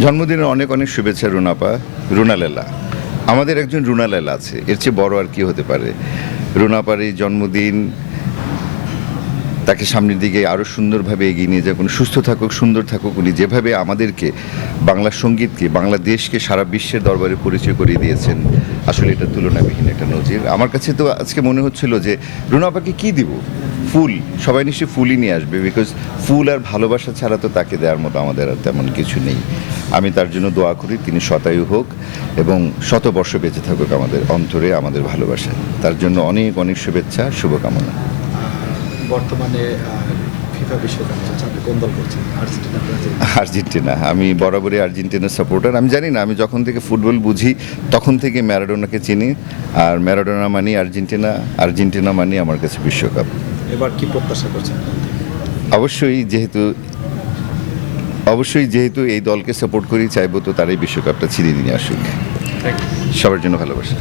জন্মদিনের অনেক অনেক শুভেচ্ছা রুনাপা। রুনালেলা, আমাদের একজন রুনালেলা আছে, এর চেয়ে বড় আর কি হতে পারে। রুনাপার এই জন্মদিন, তাকে সামনের দিকে আরও সুন্দরভাবে এগিয়ে নিয়ে যাক, উনি সুস্থ থাকুক, সুন্দর থাকুক। উনি যেভাবে আমাদেরকে, বাংলা সঙ্গীতকে, বাংলাদেশকে সারা বিশ্বের দরবারে পরিচয় করিয়ে দিয়েছেন, আসলে এটা তুলনাবিহীন একটা নজির। আমার কাছে তো আজকে মনে হচ্ছিল যে রুনাপাকে কি দিব, ফুল, সবাই নিশ্চয়ই ফুলই নিয়ে আসবে, বিকজ ফুল আর ভালোবাসা ছাড়া তো তাকে দেওয়ার মতো আমাদের আর তেমন কিছু নেই। আমি তার জন্য দোয়া করি তিনি শতায়ু হোক এবং শত বর্ষ বেঁচে থাকুক আমাদের অন্তরে, আমাদের ভালোবাসায়। তার জন্য অনেক অনেক শুভেচ্ছা, শুভকামনা। বর্তমানে ফিফা বিশ্বকাপ চলছে, আপনি কোন দল করছেন? Argentina, Brazil? আর্জেন্টিনা। আমি বরাবরই আর্জেন্টিনার সাপোর্টার। আমি জানি না, আমি যখন থেকে ফুটবল বুঝি তখন থেকে ম্যারাডোনাকে চিনি, আর ম্যারাডোনা মানি আর্জেন্টিনা, আর্জেন্টিনা মানি আমার কাছে বিশ্বকাপ। এবার কি প্রত্যাশা করছেন? অবশ্যই যেহেতু এই দলকে সাপোর্ট করি, চাইবো তো তারাই বিশ্বকাপটা ছিনিয়ে নিয়ে আসুক। সবার জন্য ভালোবাসা।